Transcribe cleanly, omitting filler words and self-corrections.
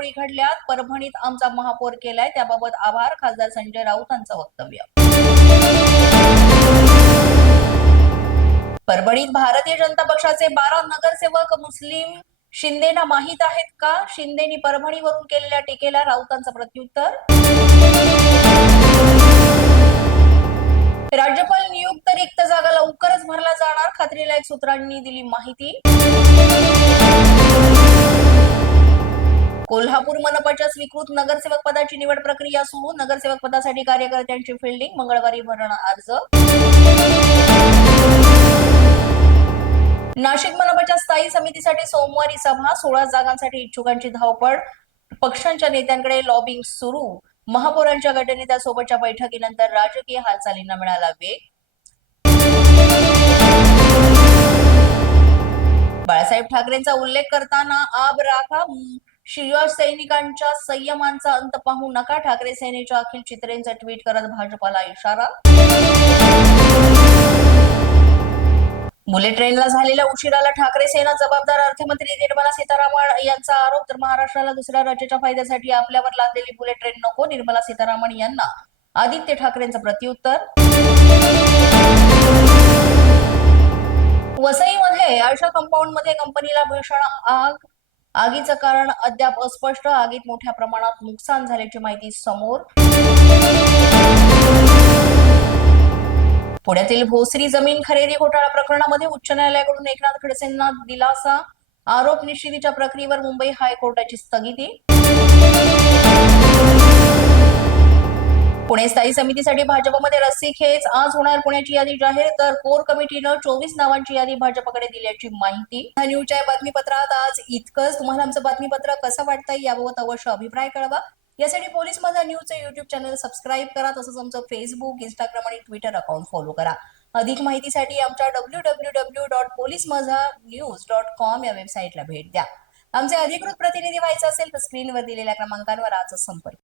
घडामोडी घडल्यात, परभणीत आमचा महापौर केलाय, त्याबाबत आभार. खासदार संजय राऊतांचं वक्तव्य. परभणीत भारतीय जनता पक्षाचे 12 नगरसेवक मुस्लिम शिंदेना माहित आहेत का? शिंदेनी परभणीवरून केलेल्या टीकेला राऊतांचं प्रत्युत्तर. राज्यपाल नियुक्त रिक्त जागा लवकरच भरला जाणार, खात्रीलायक सूत्रांनी दिली माहिती. कोल्हापूर मनपाच्या स्वीकृत नगरसेवक पदाची निवड प्रक्रिया सुरू, नगरसेवक पदासाठी कार्यकर्त्यांची फिल्डिंग, मंगळवारी भरणार अर्ज. नाशिक मनपाच्या स्थायी समितीसाठी सोमवारी सभा, 16 जागांसाठी इच्छुकांची धावपळ, पक्षांच्या नेत्यांकडे लॉबिंग सुरू. महापौरांच्या गटनेत्यासोबतच्या बैठकीनंतर राजकीय हालचालींना मिळाला वेग. बाळासाहेब ठाकरेंचा उल्लेख करताना आब राखा, शिवसैनिकांच्या संयमांचा अंत पाहू नका, ठाकरे सेनेच्या अखिल चित्रेंचा ट्विट करत भाजपाला इशारा. बुलेट ट्रेनला झालेल्या उशिराला ठाकरे सेना जबाबदार, अर्थमंत्री निर्मला सीतारामन यांचा आरोप. तर महाराष्ट्राला दुसऱ्या राज्याच्या फायद्यासाठी आपल्यावर लादलेली बुलेट ट्रेन नको, निर्मला सीतारामन यांना आदित्य ठाकरेंचं प्रत्युत्तर. वसईमध्ये आयशा कंपाऊंडमध्ये कंपनीला भीषण आग, आगीचं कारण अद्याप अस्पष्ट, आगीत मोठ्या प्रमाणात नुकसान झाल्याची माहिती समोर. पुण्यातील भोसरी जमीन खरेदी घोटाळा प्रकरणामध्ये उच्च न्यायालयाकडून एकनाथ खडसेंना दिलासा, आरोप निश्चितीच्या प्रक्रियेवर मुंबई हायकोर्टाची स्थगिती. पुणे स्थायी समितीसाठी भाजपमध्ये रस्सीखेच, आज होणार पुण्याची यादी जाहीर, तर कोर कमिटीनं 24 नावांची यादी भाजपकडे दिल्याची माहिती. न्यूजच्या बातमीपत्रात आज इतकंच. तुम्हाला आमचं बातमीपत्र कसं वाटतंय याबाबत अवश्य अभिप्राय कळवा. यासाठी पोलीस माझा न्यूजचं युट्यूब चॅनल सबस्क्राईब करा, तसंच आमचं फेसबुक, इंस्टाग्राम आणि ट्विटर अकाउंट फॉलो करा. अधिक माहितीसाठी आमच्या www.policemazhanews.com या वेबसाईटला भेट द्या. आमचे अधिकृत प्रतिनिधी व्हायचं असेल तर स्क्रीनवर दिलेल्या क्रमांकांवर आजच संपर्क